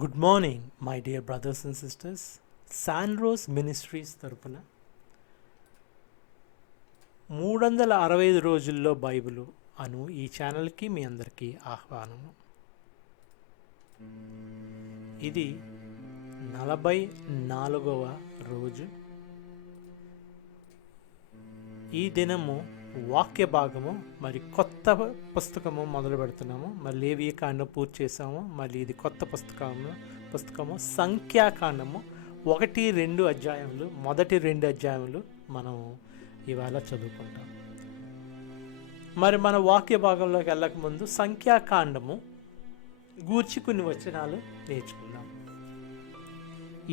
Good morning my dear brothers and sisters. శాన్రోస్ ministries తరపున 365 రోజుల్లో బైబిలు అను ఈ ఛానల్కి మీ అందరికీ ఆహ్వానము. ఇది 44వ రోజు. ఈ దినము వాక్య భాగము, మరి కొత్త పుస్తకము మొదలు పెడుతున్నాము. మరి లేవియకాండం పూర్తి చేసాము. మళ్ళీ ఇది కొత్త పుస్తకము సంఖ్యాకాండము 1-2 అధ్యాయములు, మొదటి 2 అధ్యాయములు మనం ఇవాళ చదువుకుంటాం. మరి మన వాక్య భాగంలోకి వెళ్ళక ముందు సంఖ్యాకాండము గూర్చి కొన్ని వచనాలు నేర్చుకుందాం.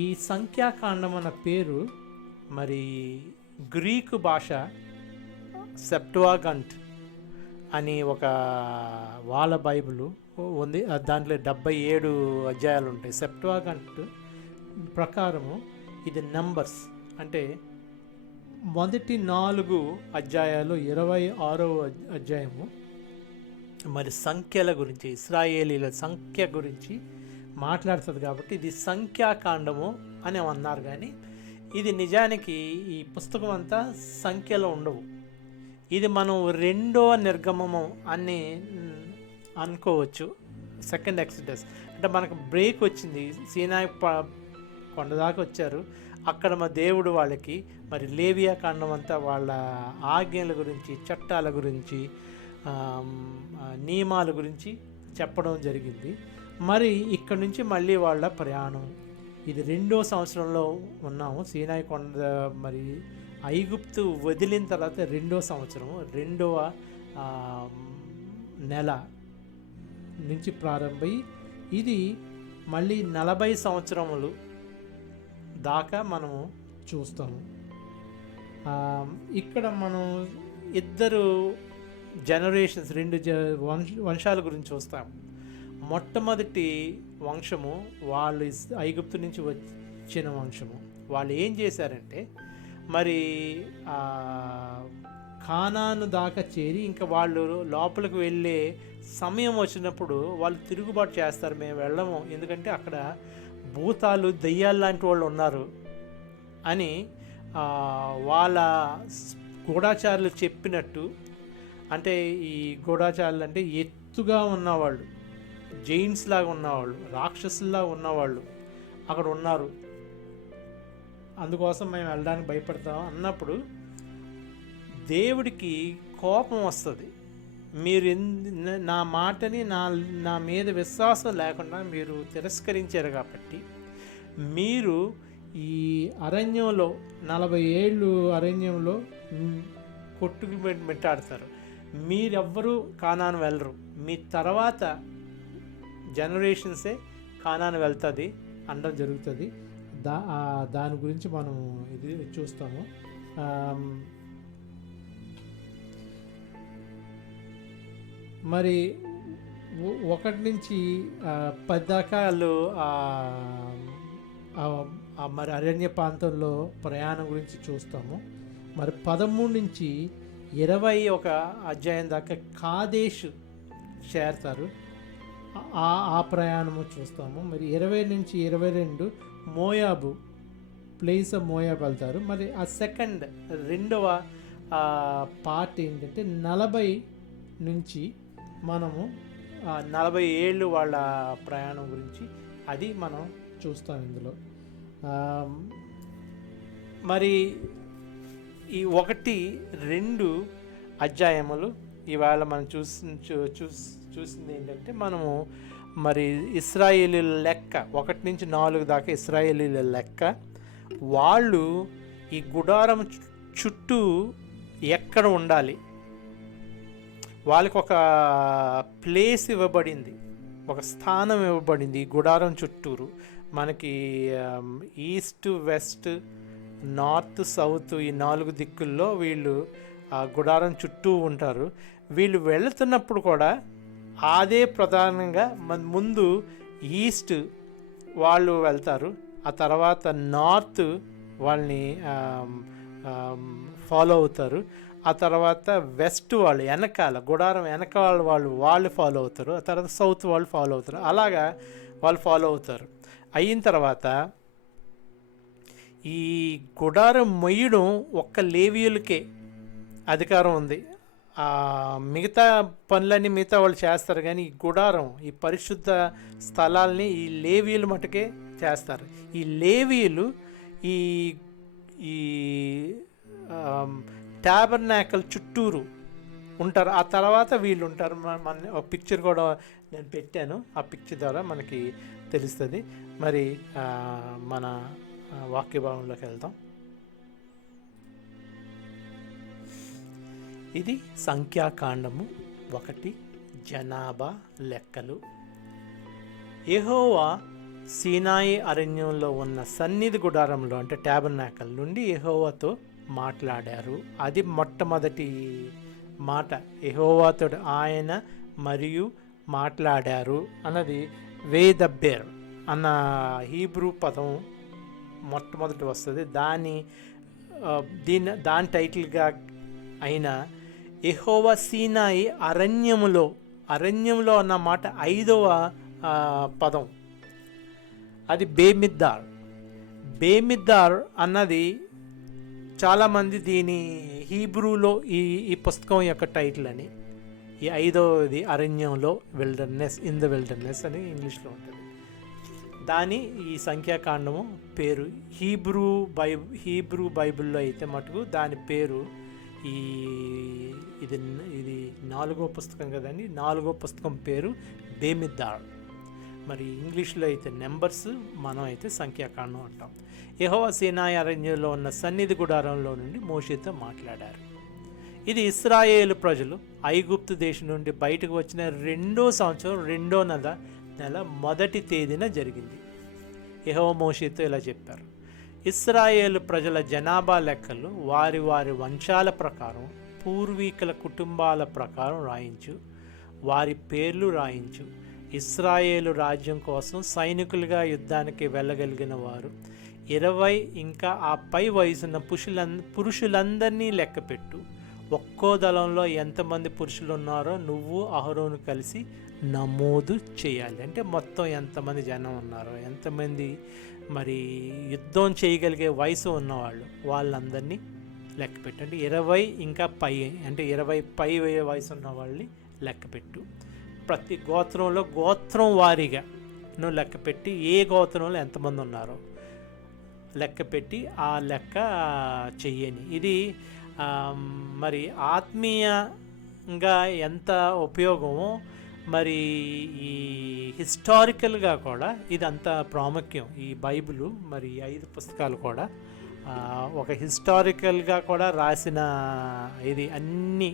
ఈ సంఖ్యాకాండం అన్న పేరు మరి గ్రీకు భాష సెప్టువాగంట్ అని ఒక వాళ్ళ బైబిల్ ఉంది. దాంట్లో 77 అధ్యాయాలు ఉంటాయి. సెప్టువాగంట్ ప్రకారము ఇది నంబర్స్, అంటే మొదటి 4 అధ్యాయాలు 26వ అధ్యాయము మరి సంఖ్యల గురించి, ఇశ్రాయేలీల సంఖ్య గురించి మాట్లాడుతుంది. కాబట్టి ఇది సంఖ్యాకాండము అని అన్నారు. కానీ ఇది నిజానికి ఈ పుస్తకం అంతా సంఖ్యలో ఉండవు. ఇది మనం 2వ నిర్గమము అని అనుకోవచ్చు. సెకండ్ ఎక్సడస్ అంటే మనకు బ్రేక్ వచ్చింది. సీనాయి కొండ దాకా వచ్చారు. అక్కడ మా దేవుడు వాళ్ళకి మరి లేవియా కాండం అంతా వాళ్ళ ఆజ్ఞల గురించి, చట్టాల గురించి, నియమాల గురించి చెప్పడం జరిగింది. మరి ఇక్కడ నుంచి మళ్ళీ వాళ్ళ ప్రయాణం. ఇది 2వ సంవత్సరంలో ఉన్నాము. సీనాయి కొండ మరి ఐగుప్తు వదిలిన తర్వాత 2వ సంవత్సరం, 2వ నెల నుంచి ప్రారంభమై ఇది మళ్ళీ 40 సంవత్సరములు దాకా మనము చూస్తాము. ఇక్కడ మనం 2 జనరేషన్స్, 2 వంశాల గురించి చూస్తాము. మొట్టమొదటి వంశము వాళ్ళు ఐగుప్తు నుంచి వచ్చిన వంశము. వాళ్ళు ఏం చేశారంటే మరి కానాను దాకా చేరి ఇంకా వాళ్ళు లోపలికి వెళ్ళే సమయం వచ్చినప్పుడు వాళ్ళు తిరుగుబాటు చేస్తారు. మేము వెళ్ళము, ఎందుకంటే అక్కడ భూతాలు, దెయ్యాలు లాంటి వాళ్ళు ఉన్నారు అని వాళ్ళ గూఢాచారులు చెప్పినట్టు. అంటే ఈ గూఢాచారులు అంటే ఎత్తుగా ఉన్నవాళ్ళు, జైంట్స్ లాగా ఉన్నవాళ్ళు, రాక్షసుల్లాగా ఉన్నవాళ్ళు అక్కడ ఉన్నారు. అందుకోసం మేము వెళ్ళడానికి భయపడతాం అన్నప్పుడు దేవుడికి కోపం వస్తుంది. మీరు నా మాటని నా మీద విశ్వాసం లేకుండా మీరు తిరస్కరించారు కాబట్టి మీరు ఈ అరణ్యంలో 40 ఏళ్ళు అరణ్యంలో కొట్టుకు మెట్టాడతారు. మీరెవ్వరూ కానాను వెళ్ళరు. మీ తర్వాత జనరేషన్సే కానాను వెళ్తుంది అనడం జరుగుతుంది. దాని గురించి మనం ఇది చూస్తాము. మరి 1 నుంచి 10 దాకా వాళ్ళు మరి అరణ్య ప్రాంతంలో ప్రయాణం గురించి చూస్తాము. మరి 13 నుంచి 21 అధ్యాయం దాకా కాదేశ్ చేరతారు. ఆ ప్రయాణము చూస్తాము. మరి 20 నుంచి 22 మోయాబు, ప్లేస్ ఆఫ్ మోయాబు వెళ్తారు. మరి ఆ సెకండ్ 2వ పార్ట్ ఏంటంటే 40 నుంచి మనము 40 ఏళ్ళు వాళ్ళ ప్రయాణం గురించి అది మనం చూస్తాం ఇందులో. మరి ఈ 1-2 అధ్యాయములు ఇవాళ మనం చూసింది ఏంటంటే మనము మరి ఇశ్రాయేలీల లెక్క 1 నుంచి 4 దాకా ఇశ్రాయేలీల లెక్క. వాళ్ళు ఈ గుడారం చుట్టూ ఎక్కడ ఉండాలి, వాళ్ళకి ఒక ప్లేస్ ఇవ్వబడింది, ఒక స్థానం ఇవ్వబడింది. ఈ గుడారం చుట్టూరు మనకి ఈస్ట్, వెస్ట్, నార్త్, సౌత్ ఈ 4 దిక్కుల్లో వీళ్ళు ఆ గుడారం చుట్టూ ఉంటారు. వీళ్ళు వెళుతున్నప్పుడు కూడా అదే ప్రధానంగా ముందు ఈస్ట్ వాళ్ళు వెళ్తారు, ఆ తర్వాత నార్త్ వాళ్ళని ఫాలో అవుతారు, ఆ తర్వాత వెస్ట్ వాళ్ళు వెనకాల గుడారం వెనకాల వాళ్ళు ఫాలో అవుతారు, ఆ తర్వాత సౌత్ వాళ్ళు ఫాలో అవుతారు. అలాగా వాళ్ళు ఫాలో అవుతారు. అయిన తర్వాత ఈ గుడారం మొయ్యడం ఒక్క లేవీయులకే అధికారం ఉంది. మిగతా పనులన్నీ మిగతా వాళ్ళు చేస్తారు, కానీ ఈ గుడారం, ఈ పరిశుద్ధ స్థలాల్ని ఈ లేవీయులు మటుకే చేస్తారు. ఈ లేవీయులు ఈ ఈ టాబర్నాకల్ చుట్టూరు ఉంటారు. ఆ తర్వాత వీళ్ళు ఉంటారు. మన ఒక పిక్చర్ కూడా నేను పెట్టాను, ఆ పిక్చర్ ద్వారా మనకి తెలుస్తుంది. మరి మన వాక్య భావంలోకి వెళ్దాం. ఇది సంఖ్యాకాండము 1 జనాభా లెక్కలు. యెహోవా సీనాయి అరణ్యంలో ఉన్న సన్నిధి గుడారంలో అంటే టాబర్నాకల్ నుండి యెహోవాతో మాట్లాడారు. అది మొట్టమొదటి మాట. యెహోవాతో ఆయన మరియు మాట్లాడారు అన్నది వేదబ్బేర్ అన్న హీబ్రూ పదం మొట్టమొదటి వస్తుంది. దాని టైటిల్గా అయిన యెహోవా సీనాయి అరణ్యములో అన్న మాట 5వ పదం. అది బేమిద్దార్ అన్నది చాలామంది దీని హీబ్రూలో ఈ పుస్తకం యొక్క టైటిల్ అని, ఈ 5వది అరణ్యంలో విల్డర్నెస్, ఇన్ ద విల్డర్నెస్ అని ఇంగ్లీష్లో ఉంటుంది. దాని ఈ సంఖ్యాకాండము పేరు హీబ్రూ బైబిల్లో అయితే మటుకు దాని పేరు ఇది 4వ పుస్తకం కదండి, 4వ పుస్తకం పేరు బేమిద్దార్. మరి ఇంగ్లీష్లో అయితే నెంబర్స్, మనం అయితే సంఖ్యాకాండం అంటాం. యెహోవా సీనాయి అరణ్యంలో ఉన్న సన్నిధి గుడారంలో నుండి మోషేతో మాట్లాడారు. ఇది ఇశ్రాయేలు ప్రజలు ఐగుప్తు దేశం నుండి బయటకు వచ్చిన 2వ సంవత్సరం 2వ నెల 1వ తేదీన జరిగింది. యెహోవా మోషేతో ఇలా చెప్పారు: ఇశ్రాయేలు ప్రజల జనాభా లెక్కలు వారి వంశాల ప్రకారం, పూర్వీకుల కుటుంబాల ప్రకారం రాయించు. వారి పేర్లు రాయించు. ఇశ్రాయేలు రాజ్యం కోసం సైనికులుగా యుద్ధానికి వెళ్ళగలిగిన వారు 20 ఇంకా ఆ పై వయసున్న పురుషులందరినీ లెక్కపెట్టు. ఒక్కో దళంలో ఎంతమంది పురుషులు ఉన్నారో నువ్వు అహరోను కలిసి నమోదు చేయాలి. అంటే మొత్తం ఎంతమంది జనం ఉన్నారో, ఎంతమంది మరి యుద్ధం చేయగలిగే వయసు ఉన్నవాళ్ళు, వాళ్ళందరినీ లెక్కపెట్టు. అంటే 20 ఇంకా పై, అంటే 20 పై వయసు ఉన్న వాళ్ళని లెక్కపెట్టు. ప్రతి గోత్రంలో గోత్రం వారీగా నువ్వు లెక్కపెట్టి ఏ గోత్రంలో ఎంతమంది ఉన్నారో లెక్కపెట్టి ఆ లెక్క చెయ్యని. ఇది మరి ఆత్మీయంగా ఎంత ఉపయోగమో, మరి ఈ హిస్టారికల్గా కూడా ఇది అంత ప్రాముఖ్యం. ఈ బైబిలు మరి 5 పుస్తకాలు కూడా ఒక హిస్టారికల్గా కూడా రాసిన, ఇది అన్నీ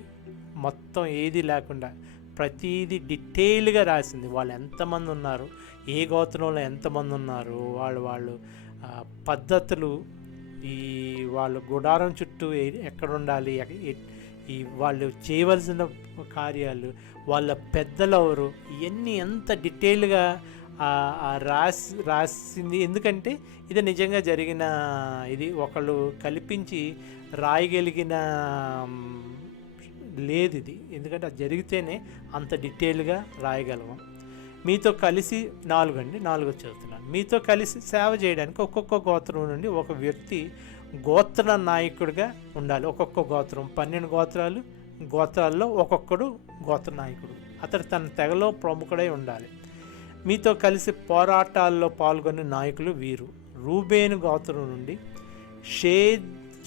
మొత్తం ఏది లేకుండా ప్రతిదీ డీటెయిల్గా రాసింది. వాళ్ళు ఎంతమంది ఉన్నారు, ఏ గోత్రంలో ఎంతమంది ఉన్నారు, వాళ్ళు పద్ధతులు, ఈ వాళ్ళు గుడారం చుట్టూ ఎక్కడ ఉండాలి, ఈ వాళ్ళు చేయవలసిన కార్యాలు, వాళ్ళ పెద్దలెవరు, ఇవన్నీ ఎంత డీటెయిల్గా రాసింది. ఎందుకంటే ఇది నిజంగా జరిగిన, ఇది ఒకళ్ళు కల్పించి రాయగలిగిన లేదు ఇది. ఎందుకంటే అది జరిగితేనే అంత డీటెయిల్గా రాయగలము. మీతో కలిసి 4 చదువుతున్నాను. మీతో కలిసి సేవ చేయడానికి ఒక్కొక్క గోత్రం నుండి ఒక వ్యక్తి గోత్ర నాయకుడిగా ఉండాలి. ఒక్కొక్క గోత్రం 12 గోత్రాల్లో ఒక్కొక్కడు గోత్ర నాయకుడు. అతడు తన తెగలో ప్రముఖుడై ఉండాలి. మీతో కలిసి పోరాటాల్లో పాల్గొనే నాయకులు వీరు: రూబేను గోత్రం నుండి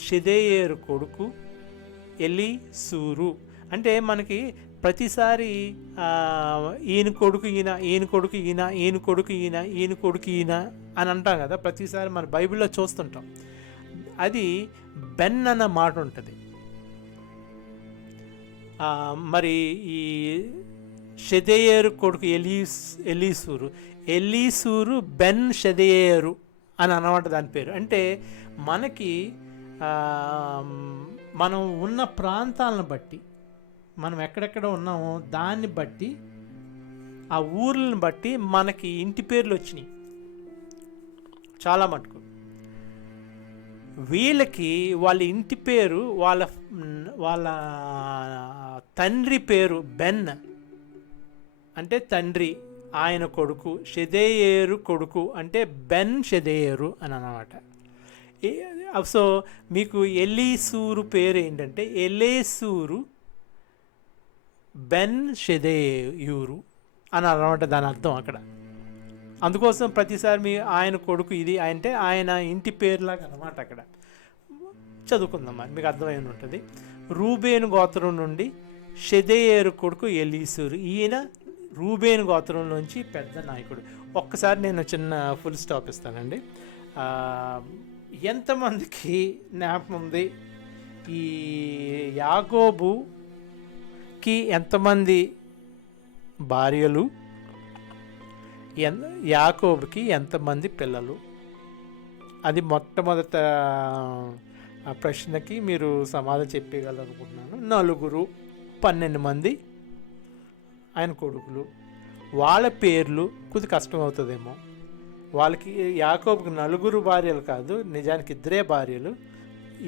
షెదేయేరు కొడుకు ఎలీసూరు. అంటే మనకి ప్రతిసారి ఈయన కొడుకు ఈయన, ఈయన కొడుకు ఈయన, ఈయన కొడుకు ఈయన, ఈయన కొడుకు ఈయన అని అంటాం కదా, ప్రతిసారి మన బైబిల్లో చూస్తుంటాం. అది బెన్ అన్న మాట ఉంటుంది. మరి ఈ షెదేయేరు కొడుకు ఎలీసూరు బెన్ షెదేయేరు అని అన్నమాట దాని పేరు. అంటే మనకి మనం ఉన్న ప్రాంతాలను బట్టి, మనం ఎక్కడెక్కడ ఉన్నామో దాన్ని బట్టి, ఆ ఊర్లను బట్టి మనకి ఇంటి పేర్లు వచ్చినాయి చాలా మటుకు. వీళ్ళకి వాళ్ళ ఇంటి పేరు, వాళ్ళ తండ్రి పేరు బెన్ అంటే తండ్రి ఆయన కొడుకు. షెదేయేరు కొడుకు అంటే బెన్ షెదేయేరు అని అన్నమాట. సో మీకు ఎలీసూరు పేరు ఏంటంటే ఎలేసూరు బెన్ షెదేయూరు అని అన్నమాట దాని అర్థం అక్కడ. అందుకోసం ప్రతిసారి మీ ఆయన కొడుకు ఇది అంటే ఆయన ఇంటి పేరులాగా అన్నమాట అక్కడ. చదువుకుందాం మరి మీకు అర్థమైన ఉంటుంది. రూబేను గోత్రం నుండి షెదేయేరు కొడుకు ఎలీసూరు. ఈయన రూబేను గోత్రం నుంచి పెద్ద నాయకుడు. ఒక్కసారి నేను చిన్న ఫుల్ స్టాప్ ఇస్తానండి. ఎంతమందికి జ్ఞాపకం ఉంది ఈ యాకోబుకి ఎంతమంది భార్యలు, యాకోబుకి ఎంతమంది పిల్లలు? అది మొట్టమొదట ప్రశ్నకి మీరు సమాధానం చెప్పగలరు అనుకుంటున్నాను. 4, 12 మంది ఆయన కొడుకులు. వాళ్ళ పేర్లు కొద్ది కష్టం అవుతుందేమో. వాళ్ళకి యాకోబుకి 4 భార్యలు కాదు, నిజానికి 2 భార్యలు.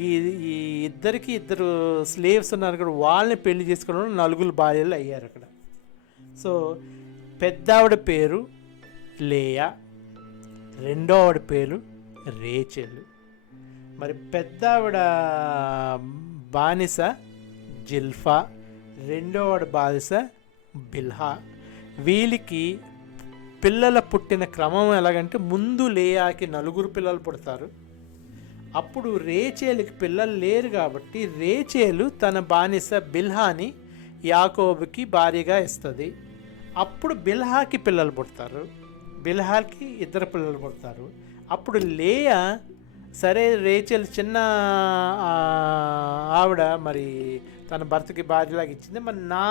ఈ ఇద్దరికి 2 స్లేవ్స్ ఉన్నారు కూడా, వాళ్ళని పెళ్లి చేసుకోవడం 4 భార్యలు అయ్యారు అక్కడ. సో పెద్దావిడ పేరు లేయా, రెండో ఆవిడ పేరు రేచెలు. మరి పెద్దావిడ బానిస జిల్ఫా, రెండో ఆవిడ బానిస బిల్హా. వీళ్ళకి పిల్లల పుట్టిన క్రమం ఎలాగంటే ముందు లేయాకి 4 పిల్లలు పుడతారు. అప్పుడు రేచేలుకి పిల్లలు లేరు కాబట్టి రేచేలు తన బానిస బిల్హాని యాకోబుకి భార్యగా ఇస్తుంది. అప్పుడు బిల్హాకి పిల్లలు పుడతారు, బిల్హాకి 2 పిల్లలు పుడతారు. అప్పుడు లేయా సరే రేచెల్ చిన్న ఆవిడ మరి తన భర్తకి భార్యలాగా ఇచ్చింది, మరి నా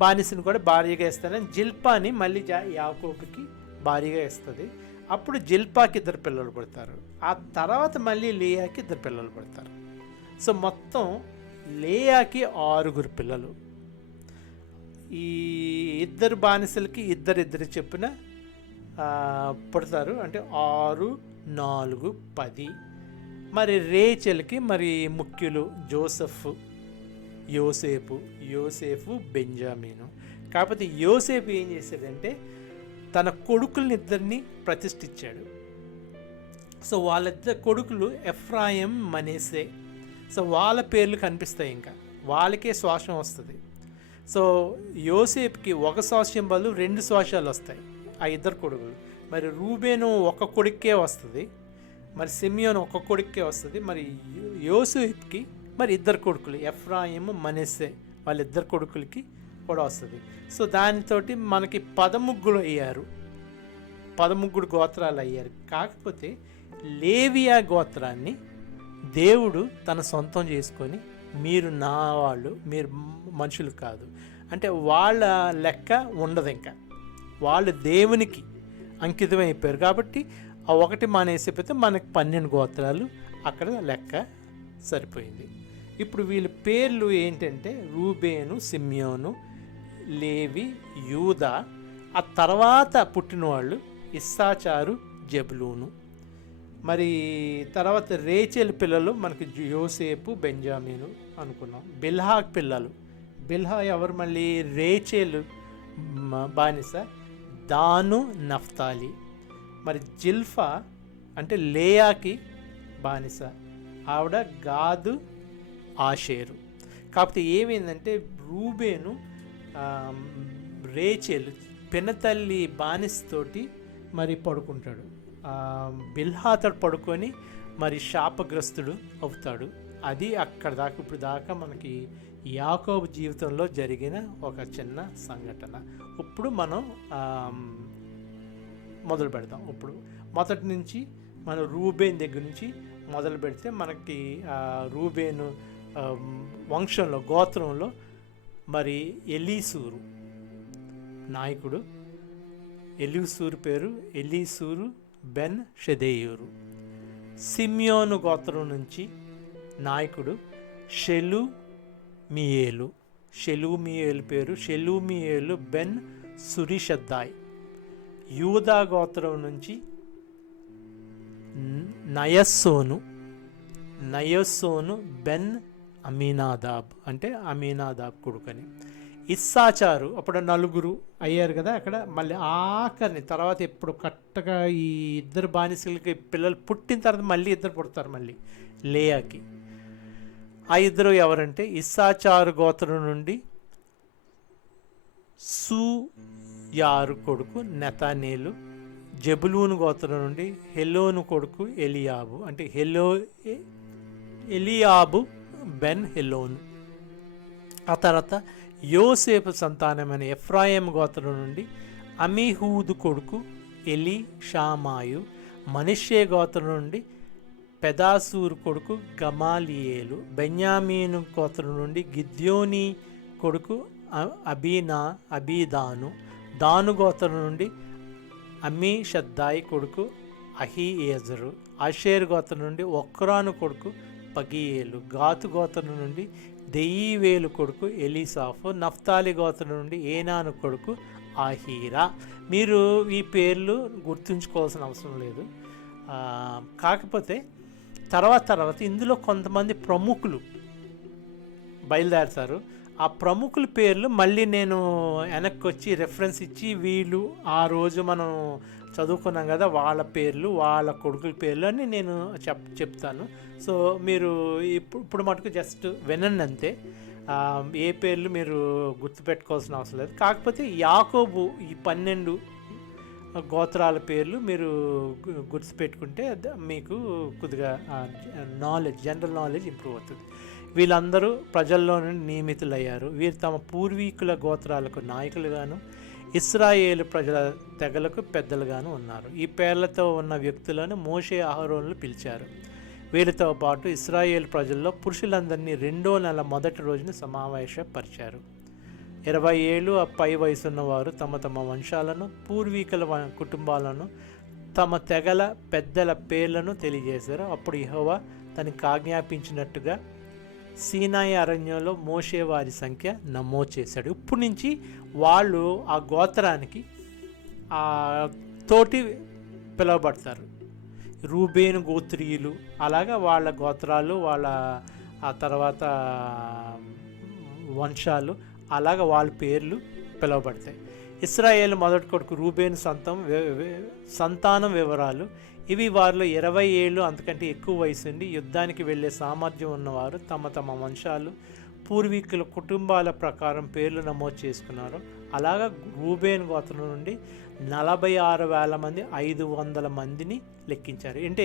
బానిసని కూడా భార్యగా ఇస్తానని జిల్పాని మళ్ళీ యాకోబుకి భార్యగా ఇస్తుంది. అప్పుడు జిల్పాకి 2 పిల్లలు పుడతారు. ఆ తర్వాత మళ్ళీ లేయాకి 2 పిల్లలు పుడతారు. సో మొత్తం లేయాకి 6 పిల్లలు. ఈ 2 బానిసలకి 2 చెప్పున పుడతారు, అంటే 6, 4, 10. మరి రేచెల్కి మరి ముఖ్యులు యోసేపు, బెంజామీను. కాకపోతే యోసేపు ఏం చేశాడంటే తన కొడుకుల్ని 2 ప్రతిష్ఠించాడు. సో వాళ్ళిద్దరు కొడుకులు ఎఫ్రాయిం, మనెసే. సో వాళ్ళ పేర్లు కనిపిస్తాయి, ఇంకా వాళ్ళకే శ్వాసం వస్తుంది. సో యోసేపుకి 1 శ్వాసం బదులు 2 శ్వాసాలు వస్తాయి ఆ 2 కొడుకులు. మరి రూబేను 1 కొడుక్కే వస్తుంది, మరి సిమియోను 1 కొడుక్కే వస్తుంది. మరి యోసేపుకి మరి 2 కొడుకులు ఎఫ్రాయిం, మనెసే, వాళ్ళిద్దరు కొడుకులకి కూడా వస్తుంది. సో దానితోటి మనకి 13 అయ్యారు, 13 గోత్రాలు అయ్యారు. కాకపోతే లేవియా గోత్రాన్ని దేవుడు తన సొంతం చేసుకొని మీరు నా వాళ్ళు, మీరు మనుషులు కాదు అంటే వాళ్ళ లెక్క ఉండదు, ఇంకా వాళ్ళు దేవునికి అంకితం అయిపోయారు. కాబట్టి ఆ 1 మానేసిపోతే మనకి 12 గోత్రాలు అక్కడ లెక్క సరిపోయింది. ఇప్పుడు వీళ్ళ పేర్లు ఏంటంటే రూబేను, సిమ్యోను, లేవి, యూదా. ఆ తర్వాత పుట్టినవాళ్ళు ఇస్సాచారు, జెబులూను. మరి తర్వాత రేచెల్ పిల్లలు మనకి యోసేపు, బెంజామీను అనుకున్నాం. బిల్హా పిల్లలు, బిల్హా ఎవరు మళ్ళీ రేచెల్ బానిస, దాను, నఫ్తాలి. మరి జిల్ఫా అంటే లేయాకి బానిస, ఆవిడ గాదు, ఆషేరు. కాకపోతే ఏమైందంటే రూబేను రేచెలు పినతల్లి బానిసతోటి మరి పడుకుంటాడు. బిల్హాతో పడుకొని మరి శాపగ్రస్తుడు అవుతాడు. అది అక్కడ దాకా, ఇప్పుడు దాకా మనకి యాకోబు జీవితంలో జరిగిన ఒక చిన్న సంఘటన. ఇప్పుడు మనం మొదలు పెడదాం. ఇప్పుడు మొదటి నుంచి మనం రూబేన్ దగ్గర నుంచి మొదలు పెడితే మనకి రూబేను వంశంలో, గోత్రంలో మరి ఎలీసూరు నాయకుడు. ఎలీసూరు పేరు ఎలీసూరు బెన్ షెదేయూరు. సిమ్యోను గోత్రం నుంచి నాయకుడు షెలూమియేలు పేరు షెలూమియేలు బెన్ సురిషద్దాయ్. యూదా గోత్రం నుంచి నయస్సోను బెన్ అమీనాదాబ్, అంటే అమీనాదాబ్ కొడుకని. ఇస్సాచారు అప్పుడు నలుగురు అయ్యారు కదా అక్కడ. మళ్ళీ ఆఖరిని తర్వాత ఎప్పుడు కరెక్ట్గా ఈ ఇద్దరు బానిసలకి పిల్లలు పుట్టిన తర్వాత మళ్ళీ ఇద్దరు పుడతారు మళ్ళీ లేయాకి. ఆ ఇద్దరు ఎవరంటే ఇస్సాచారు గోత్రం నుండి సూయారు కొడుకు నెతనేలు, జబులూను గోత్రం నుండి హెలోను కొడుకు ఎలియాబు, అంటే ఎలియాబు బెన్ హెలోను. ఆ తర్వాత యోసేపు సంతానమైన ఎఫ్రాయిం గోత్రం నుండి అమీహూదు కొడుకు ఎలీషామాయు, మనష్షే గోత్రం నుండి పెదాసూరు కొడుకు గమాలియేలు, బెన్యామీను గోత్రం నుండి గిద్యోని కొడుకు అబీదాను, దాను గోత్రం నుండి అమీషద్దాయి కొడుకు అహీయేజరు, ఆషేరు గోత్రం నుండి ఒక్రాను కొడుకు పగియేలు, గాతు గోత్రం నుండి దెయీవేలు కొడుకు ఎలీసాఫు, నఫ్తాలి గోత్రం నుండి ఏనాను కొడుకు ఆహీరా. మీరు ఈ పేర్లు గుర్తుంచుకోవాల్సిన అవసరం లేదు. కాకపోతే తర్వాత ఇందులో కొంతమంది ప్రముఖులు బయలుదేరతారు. ఆ ప్రముఖుల పేర్లు మళ్ళీ నేను వెనక్కి వచ్చి రెఫరెన్స్ ఇచ్చి వీళ్ళు ఆ రోజు మనం చదువుకున్నాం కదా వాళ్ళ పేర్లు వాళ్ళ కొడుకుల పేర్లు అని నేను చెప్తాను. సో మీరు ఇప్పుడు మటుకు జస్ట్ వినండి అంతే. ఏ పేర్లు మీరు గుర్తుపెట్టుకోవాల్సిన అవసరం లేదు. కాకపోతే యాకోబు ఈ 12 గోత్రాల పేర్లు మీరు గుర్తుపెట్టుకుంటే మీకు కొద్దిగా జనరల్ నాలెడ్జ్ ఇంప్రూవ్ అవుతుంది. వీళ్ళందరూ ప్రజల్లో నుండి నియమితులయ్యారు. వీరు తమ పూర్వీకుల గోత్రాలకు నాయకులుగాను ఇశ్రాయేలు ప్రజల తెగలకు పెద్దలుగాను ఉన్నారు. ఈ పేర్లతో ఉన్న వ్యక్తులను మోషే అహరోనులు పిలిచారు. వీరితో పాటు ఇశ్రాయేలు ప్రజల్లో పురుషులందరినీ 2వ నెల మొదటి రోజున సమావేశపరిచారు. 20 ఏళ్ళు పై వయసున్న వారు తమ తమ వంశాలను, పూర్వీకుల కుటుంబాలను, తమ తెగల పెద్దల పేర్లను తెలియజేశారు. అప్పుడు యెహోవా తనకి ఆజ్ఞాపించినట్టుగా సీనాయి అరణ్యంలో మోషే వారి సంఖ్య నమోదు చేశాడు. ఇప్పటి నుంచి వాళ్ళు ఆ గోత్రానికి తోటి పిలువబడతారు. రూబేను గోత్రీయులు, అలాగా వాళ్ళ గోత్రాలు, వాళ్ళ ఆ తర్వాత వంశాలు, అలాగ వాళ్ళ పేర్లు పిలువబడతాయి. ఇశ్రాయేలు మొదటి కొడుకు రూబేను సంతానం వివరాలు ఇవి. వారిలో 20 ఏళ్ళు అంతకంటే ఎక్కువ వయసు ఉండి యుద్ధానికి వెళ్ళే సామర్థ్యం ఉన్నవారు తమ తమ వంశాలు, పూర్వీకుల కుటుంబాల ప్రకారం పేర్లు నమోదు చేసుకున్నారు. అలాగా రూబేను గోత్రం నుండి 46,000 మంది 500 మందిని లెక్కించారు. అంటే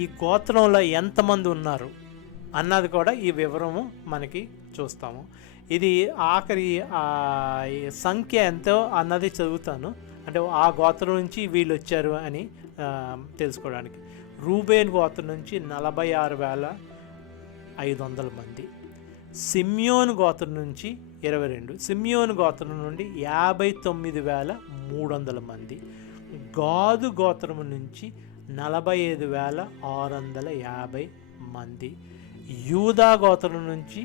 ఈ గోత్రంలో ఎంతమంది ఉన్నారు అన్నది కూడా ఈ వివరము మనకి చూస్తాము. ఇది ఆఖరి సంఖ్య ఎంతో అన్నది చదువుతాను, అంటే ఆ గోత్రం నుంచి వీళ్ళు వచ్చారు అని తెలుసుకోవడానికి. రూబేన్ గోత్రం నుంచి 46,500 మంది, సిమ్యోను గోత్రం నుంచి 22, సిమ్యోను గోత్రం నుండి 59,300 మంది, గాదు గోత్రం నుంచి 45,650 మంది, యూదా గోత్రం నుంచి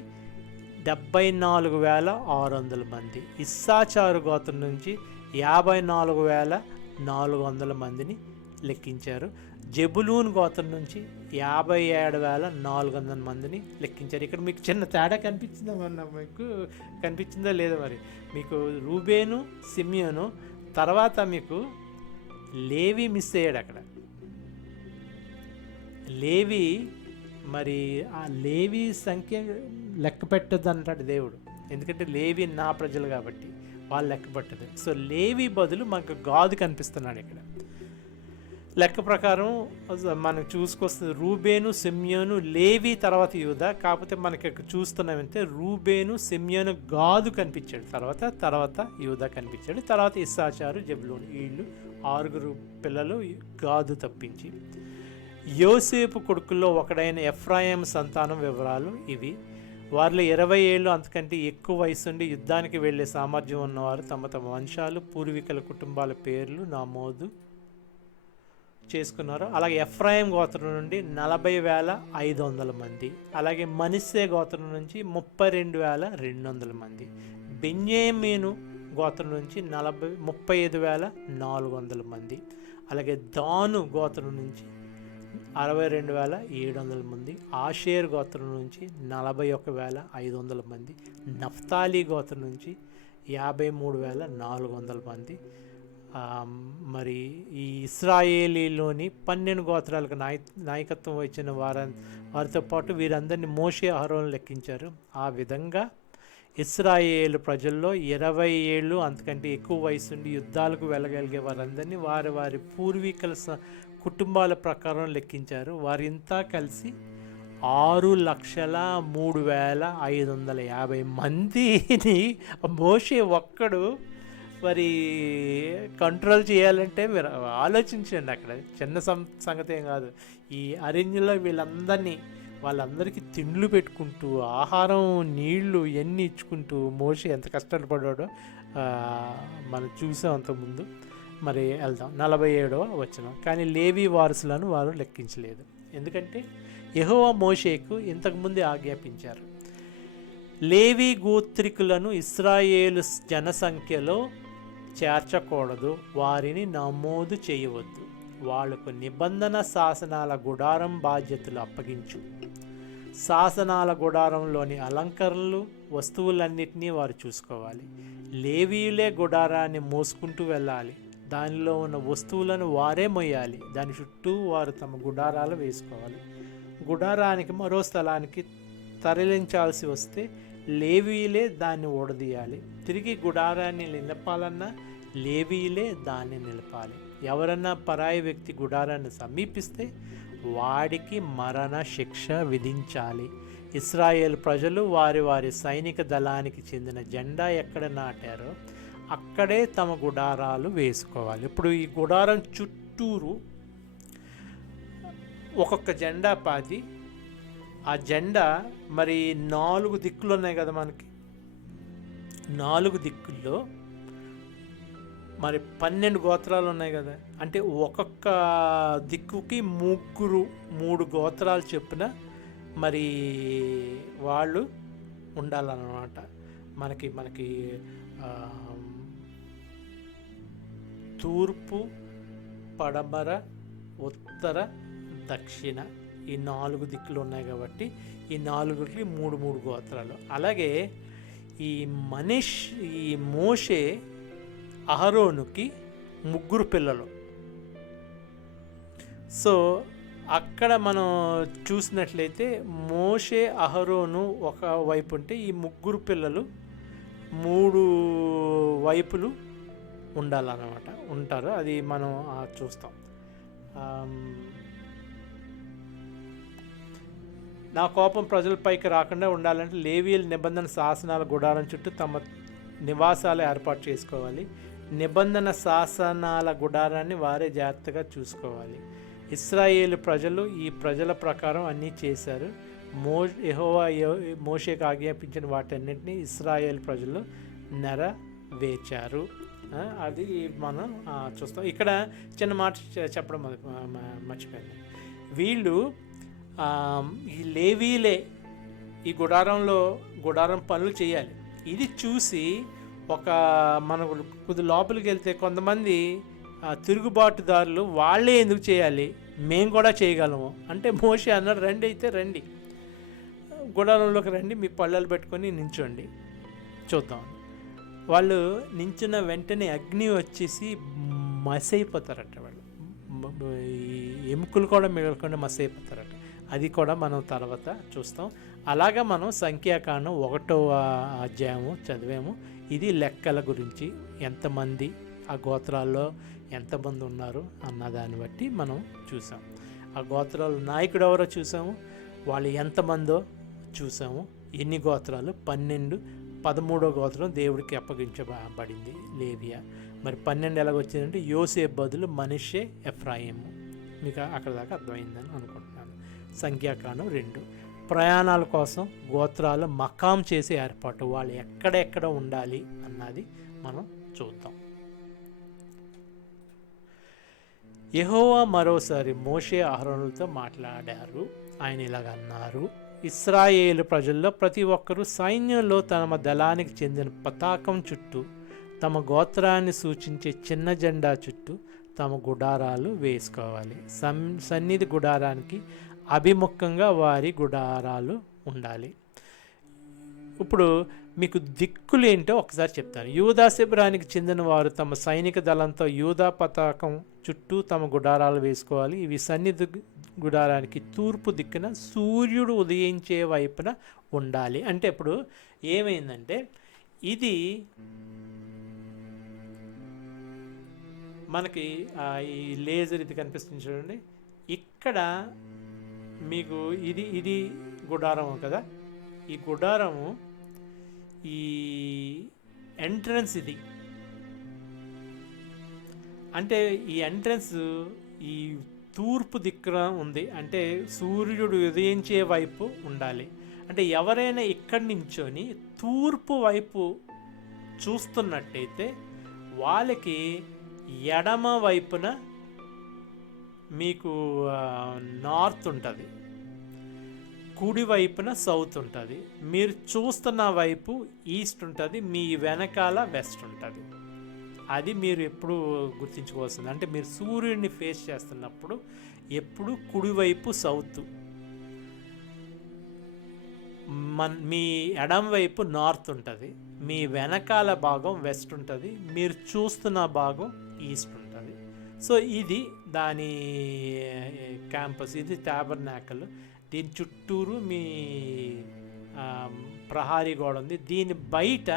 74,600 మంది, ఇస్సాచారు గోత్రం నుంచి 54,400 మందిని లెక్కించారు. జబులూన్ గోత్రం నుంచి 57,400 మందిని లెక్కించారు. ఇక్కడ మీకు చిన్న తేడా కనిపించిందా? మీకు కనిపించిందా లేదా? మరి మీకు రూబేను, సిమియోను, తర్వాత మీకు లేవి మిస్ అయ్యాడు. అక్కడ లేవి, మరి ఆ లేవి సంఖ్య లెక్క పెట్టద్దు అంటాడు దేవుడు. ఎందుకంటే లేవి నా ప్రజలు కాబట్టి వాళ్ళు లెక్క పెట్టదు. సో లేవి బదులు మనకు గాదు కనిపిస్తున్నాడు ఇక్కడ. లెక్క ప్రకారం మనకు చూసుకొస్తుంది రూబేను, సిమ్యోను, లేవి, తర్వాత యూదా. కాకపోతే మనకి ఇక్కడ చూస్తున్నామంటే రూబేను, సిమ్యోను, గాదు కనిపించాడు, తర్వాత యూదా కనిపించాడు, తర్వాత ఇస్సాచారు, జబులూను. వీళ్ళు 6 పిల్లలు గాదు తప్పించి. యోసేపు కొడుకుల్లో ఒకడైన ఎఫ్రాయిం సంతానం వివరాలు ఇవి. వారిలో 20 ఏళ్ళు అంతకంటే ఎక్కువ వయసుండి యుద్ధానికి వెళ్ళే సామర్థ్యం ఉన్నవారు తమ తమ వంశాలు, పూర్వీకుల కుటుంబాల పేర్లు నమోదు చేసుకున్నారు. అలాగే ఎఫ్రాయిం గోత్రం నుండి 40,500 మంది, అలాగే మనష్షే గోత్రం నుంచి 32,200 మంది, బెన్యామీను గోత్రం నుంచి 35,400 మంది, అలాగే దాను గోత్రం నుంచి 62,700 మంది, ఆషేర్ గోత్రం నుంచి 41,500 మంది, నఫ్తాలి గోత్రం నుంచి 53,400 మంది. మరి ఈ ఇశ్రాయేలీలోని 12 గోత్రాలకు నాయకత్వం వహించిన వారితో పాటు వీరందరినీ మోషే అహరోను లెక్కించారు. ఆ విధంగా ఇశ్రాయేలు ప్రజల్లో 20 ఏళ్ళు అంతకంటే ఎక్కువ వయసు నుండి యుద్ధాలకు వెళ్ళగలిగే వారందరినీ వారి వారి పూర్వీకుల కుటుంబాల ప్రకారం లెక్కించారు. వారింతా కలిసి 6,03,550 మందిని మోషే ఒక్కడు మరి కంట్రోల్ చేయాలంటే మీరు ఆలోచించండి. అక్కడ చిన్న సంగతి ఏం కాదు. ఈ అరణ్యంలో వాళ్ళందరికీ తిండ్లు పెట్టుకుంటూ ఆహారం నీళ్లు ఇవన్నీ ఇచ్చుకుంటూ మోషే ఎంత కష్టపడ్డాడో మనం చూసాం అంతకుముందు. మరి వెళ్దాం 47వ వచనం. కానీ లేవి వారసులను వారు లెక్కించలేదు, ఎందుకంటే యెహోవా మోషేకు ఇంతకుముందే ఆజ్ఞాపించారు, లేవి గోత్రికులను ఇశ్రాయేలు జనసంఖ్యలో చేర్చకూడదు, వారిని నమోదు చేయవద్దు, వాళ్లకు నిబంధన శాసనాల గుడారం బాధ్యతలు అప్పగించు. శాసనాల గుడారంలోని అలంకరణలు వస్తువులన్నిటినీ వారు చూసుకోవాలి. లేవీయులే గుడారాన్ని మోసుకుంటూ వెళ్ళాలి. దానిలో ఉన్న వస్తువులను వారే మొయ్యాలి. దాని చుట్టూ వారు తమ గుడారాలు వేసుకోవాలి. గుడారానికి మరో స్థలానికి తరలించాల్సి వస్తే లేవీయులే దాన్ని ఊడదీయాలి. తిరిగి గుడారాన్ని నిలపాలన్నా లేవీయులే దాన్ని నిలపాలి. ఎవరన్నా పరాయి వ్యక్తి గుడారాన్ని సమీపిస్తే వాడికి మరణ శిక్ష విధించాలి. ఇశ్రాయేల్ ప్రజలు వారి వారి సైనిక దళానికి చెందిన జెండా ఎక్కడ నాటారో అక్కడే తమ గుడారాలు వేసుకోవాలి. ఇప్పుడు ఈ గుడారం చుట్టూరు ఒక్కొక్క జెండా పాతి, ఆ జెండా మరి 4 దిక్కులు ఉన్నాయి కదా మనకి. 4 దిక్కుల్లో మరి 12 గోత్రాలు ఉన్నాయి కదా. అంటే ఒక్కొక్క దిక్కుకి 3 గోత్రాలు చొప్పున మరి వాళ్ళు ఉండాలన్నమాట. మనకి తూర్పు, పడమర, ఉత్తర, దక్షిణ ఈ 4 దిక్కులు ఉన్నాయి కాబట్టి ఈ 4కి 3 గోత్రాలు. అలాగే ఈ మోషే అహరోనుకి 3 పిల్లలు. సో అక్కడ మనం చూసినట్లయితే మోషే అహరోను ఒక వైపు ఉంటే ఈ 3 పిల్లలు 3 వైపులు ఉండాలన్నమాట, ఉంటారు. అది మనం చూస్తాం. నా కోపం ప్రజలపైకి రాకుండా ఉండాలంటే లేవీయుల నిబంధన శాసనాల గుడారం చుట్టూ తమ నివాసాలు ఏర్పాటు చేసుకోవాలి. నిబంధన శాసనాల గుడారాన్ని వారే జాగ్రత్తగా చూసుకోవాలి. ఇశ్రాయేలు ప్రజలు ఈ ప్రజల ప్రకారం అన్నీ చేశారు. యెహోవా మోషేకు ఆజ్ఞాపించిన వాటన్నిటిని ఇశ్రాయేలు ప్రజలు నెరవేర్చారు. అది మనం చూస్తాం. ఇక్కడ చిన్న మాట చెప్పడం మర్చిపోయింది. వీళ్ళు ఈ లేవీలే ఈ గుడారం పనులు చేయాలి. ఇది చూసి మనకు కొద్ది లోపలికి వెళ్తే కొంతమంది తిరుగుబాటుదారులు వాళ్ళే ఎందుకు చేయాలి, మేము కూడా చేయగలము అంటే మోషే అన్నాడు, రండి అయితే రండి, గుడారంలోకి రండి, మీ పళ్ళలు పెట్టుకొని నించోండి చూద్దాం. వాళ్ళు నించున్న వెంటనే అగ్ని వచ్చేసి మసైపోతారట. వాళ్ళు ఎముకలు కూడా మిగలకుండా మసైపోతారట. అది కూడా మనం తర్వాత చూస్తాం. అలాగా మనం సంఖ్యాకాండం 1వ అధ్యాయము చదివాము. ఇది లెక్కల గురించి, ఎంతమంది ఆ గోత్రాల్లో ఎంతమంది ఉన్నారు అన్న దాన్ని బట్టి మనం చూసాం. ఆ గోత్రాల నాయకుడు ఎవరో చూసాము, వాళ్ళు ఎంతమందో చూసాము. ఎన్ని గోత్రాలు? 12. 13వ గోత్రం దేవుడికి అప్పగించబడింది, లేవియా. మరి 12 ఎలాగొచ్చిందంటే యోసేపు బదులు మనష్షే, ఎఫ్రాయిము. మీకు అక్కడ దాకా అర్థమైందని అనుకుంటున్నాను. సంఖ్యాకాండం 2. ప్రయాణాల కోసం గోత్రాలు మకాం చేసే ఏర్పాటు, వాళ్ళు ఎక్కడెక్కడ ఉండాలి అన్నది మనం చూద్దాం. యెహోవా మరోసారి మోషే అహరోనులతో మాట్లాడారు. ఆయన ఇలాగన్నారు, ఇశ్రాయేలు ప్రజల్లో ప్రతి ఒక్కరూ సైన్యంలో తమ దళానికి చెందిన పతాకం చుట్టూ, తమ గోత్రాన్ని సూచించే చిన్న జెండా చుట్టూ తమ గుడారాలు వేసుకోవాలి. సన్నిధి గుడారానికి అభిముఖంగా వారి గుడారాలు ఉండాలి. ఇప్పుడు మీకు దిక్కులు ఏంటో ఒకసారి చెప్తాను. యూదా శిబిరానికి చెందిన వారు తమ సైనిక దళంతో యూదా పతాకం చుట్టూ తమ గుడారాలు వేసుకోవాలి. ఇవి సన్నిధి గుడారానికి తూర్పు దిక్కున సూర్యుడు ఉదయించే వైపున ఉండాలి. అంటే ఇప్పుడు ఏమైందంటే, ఇది మనకి ఈ లేజర్ ఇది కనిపిస్తుంది చూడండి. ఇక్కడ మీకు ఇది గుడారం కదా. ఈ గుడారము ఈ ఎంట్రన్స్ ఇది. అంటే ఈ ఎంట్రన్స్ ఈ తూర్పు దిక్కున ఉంది. అంటే సూర్యుడు ఉదయించే వైపు ఉండాలి. అంటే ఎవరైనా ఇక్కడి నుంచొని తూర్పు వైపు చూస్తున్నట్టయితే వాళ్ళకి ఎడమ వైపున మీకు నార్త్ ఉంటుంది, కుడి వైపున సౌత్ ఉంటుంది, మీరు చూస్తున్న వైపు ఈస్ట్ ఉంటుంది, మీ వెనకాల వెస్ట్ ఉంటుంది. అది మీరు ఎప్పుడు గుర్తుంచుకోవాల్సింది. అంటే మీరు సూర్యుడిని ఫేస్ చేస్తున్నప్పుడు ఎప్పుడు కుడివైపు సౌత్, మీ ఎడం వైపు నార్త్ ఉంటుంది, మీ వెనకాల భాగం వెస్ట్ ఉంటుంది, మీరు చూస్తున్న భాగం ఈస్ట్ ఉంటుంది. సో ఇది దాని క్యాంపస్, ఇది టాబర్నాకల్. దీని చుట్టూరు మీ ప్రహారీ గోడ ఉంది. దీని బయట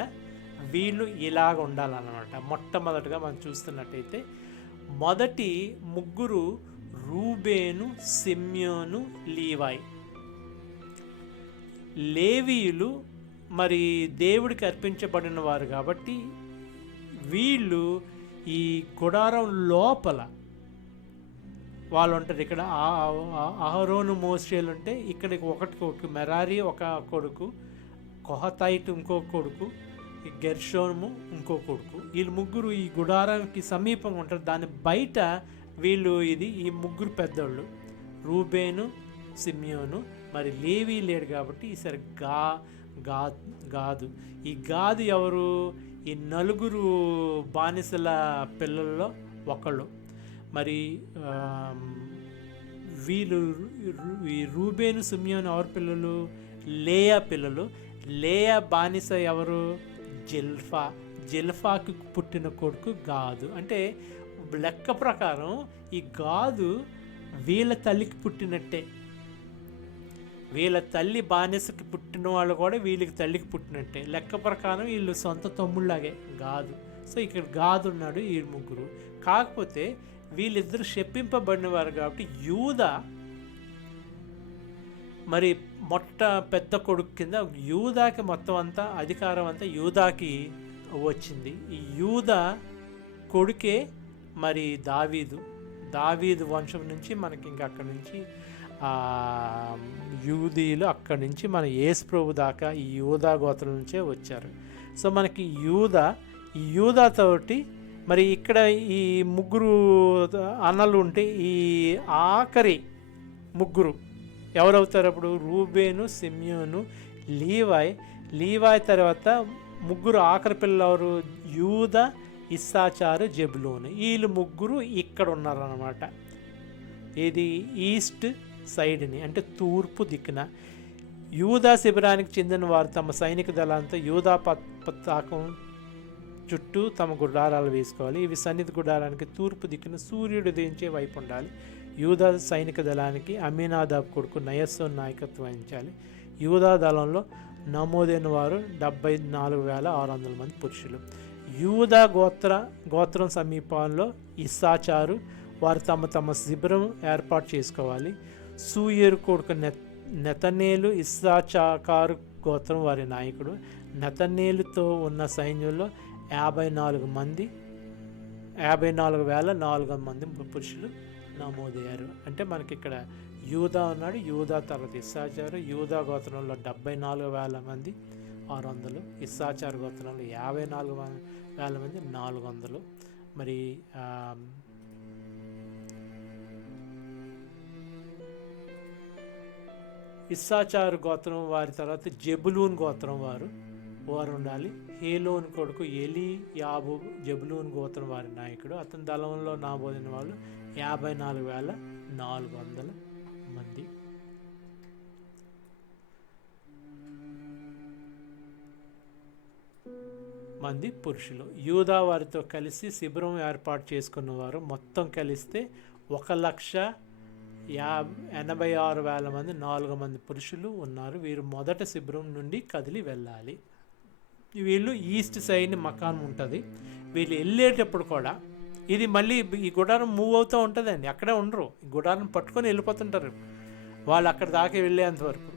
వీళ్ళు ఇలాగ ఉండాలన్నమాట. మొట్టమొదటిగా మనం చూస్తున్నట్టయితే మొదటి ముగ్గురు రూబేను, సిమ్యోను, లీవాయి. లేవీయులు మరి దేవుడికి అర్పించబడిన వారు కాబట్టి వీళ్ళు ఈ గుడారం లోపల వాళ్ళు ఉంటారు. ఇక్కడ అహరోను, మోషేలు ఉంటే ఇక్కడికి ఒకటి మెరారి ఒక కొడుకు, కొహతైట్ ఇంకో కొడుకు, గెర్షోము ఇంకో కొడుకు. వీళ్ళు ముగ్గురు ఈ గుడారానికి సమీపంగా ఉంటారు. దాని బయట వీళ్ళు ఈ ముగ్గురు పెద్దోళ్ళు రూబేను, సిమ్యోను. మరి లేవి లేడు కాబట్టి ఈసారి గాదు. ఈ గాదు ఎవరు? ఈ నలుగురు బానిసల పిల్లల్లో ఒకళ్ళు. మరి వీళ్ళు ఈ రూబేను, సిమ్యోను ఎవరి పిల్లలు? లేయా పిల్లలు. లేయా బానిస ఎవరు? జిల్ఫాకి పుట్టిన కొడుకు గాదు. అంటే లెక్క ప్రకారం ఈ గాదు వీళ్ళ తల్లికి పుట్టినట్టే. వీళ్ళ తల్లి బానిసకి పుట్టిన వాళ్ళు కూడా వీళ్ళకి తల్లికి పుట్టినట్టే. లెక్క ప్రకారం వీళ్ళు సొంత తమ్ముళ్ళలాగే గాదు. సో ఇక్కడ గాదు ఉన్నాడు, ఈ ముగ్గురు. కాకపోతే వీళ్ళిద్దరు శప్పింపబడినవారు కాబట్టి యూదా మరి పెద్ద కొడుకు కింద యూదాకి మొత్తం అంతా అధికారం అంతా యూదాకి వచ్చింది. ఈ యూదా కొడుకే మరి దావీదు వంశం నుంచి మనకి ఇంకా అక్కడి నుంచి యూదీలు, అక్కడి నుంచి మన యేసు ప్రభు దాకా ఈ యూదా గోత్రం నుంచే వచ్చారు. సో మనకి ఈ యూదాతోటి మరి ఇక్కడ ఈ ముగ్గురు అన్నలు ఉంటే ఈ ఆఖరి ముగ్గురు ఎవరవుతారు అప్పుడు? రూబేను, సిమ్యోను, లీవాయ్ తర్వాత ముగ్గురు ఆఖరి పిల్లలు ఎవరు? యూదా, ఇస్సాచారు, జెబులూను. వీళ్ళు ముగ్గురు ఇక్కడ ఉన్నారన్నమాట. ఇది ఈస్ట్ సైడ్ని, అంటే తూర్పు దిక్కున. యూదా శిబిరానికి చెందిన వారు తమ సైనిక దళంతో యూదా పతాకం చుట్టూ తమ గుడారాలు వేసుకోవాలి. ఇవి సన్నిధి గుడారానికి తూర్పు దిక్కున సూర్యుడు ఉదయించే వైపు ఉండాలి. యూదా సైనిక దళానికి అమీనాదాబ్ కొడుకు నయస్సోను నాయకత్వం వహించాలి. యూదా దళంలో నమోదైన వారు 74,600 మంది పురుషులు. యూదా గోత్రం సమీపంలో ఇస్సాచారు వారు తమ శిబిరం ఏర్పాటు చేసుకోవాలి. సూయేరు కొడుకు నెతనేలు ఇస్సాచారు గోత్రం వారి నాయకుడు. నెతనేలుతో ఉన్న సైన్యంలో 54,400 మంది పురుషులు నమోదయ్యారు. అంటే మనకి ఇక్కడ యూదా ఉన్నాడు, యూదా తర్వాత ఇస్సాచారు. యూదా గోత్రంలో 74,000 మంది 600, ఇస్సాచారు గోత్రంలో 54,000 మంది 400. మరి ఇస్సాచారు గోత్రం వారి తర్వాత జెబులూన్ గోత్రం వారు ఉండాలి. హేలోను కొడుకు ఎలీయాబు జెబులూన్ గోత్రం వారి నాయకుడు. అతని దళంలో నమోదైన వాళ్ళు 54,400 మంది. మంది పురుషులు. యూదా వారితో కలిసి శిబిరం ఏర్పాటు చేసుకున్నవారు మొత్తం కలిస్తే 1,86,000 మంది, 4 మంది పురుషులు ఉన్నారు. వీరు మొదట శిబిరం నుండి కదిలి వెళ్ళాలి. వీళ్ళు ఈస్ట్ సైడ్ మకాన్ ఉంటుంది. వీళ్ళు వెళ్ళేటప్పుడు కూడా ఇది మళ్ళీ ఈ గుడారం మూవ్ అవుతూ ఉంటుందండి, అక్కడే ఉండరు. ఈ గుడారం పట్టుకొని వెళ్ళిపోతుంటారు వాళ్ళు అక్కడ దాకా వెళ్ళేంతవరకు.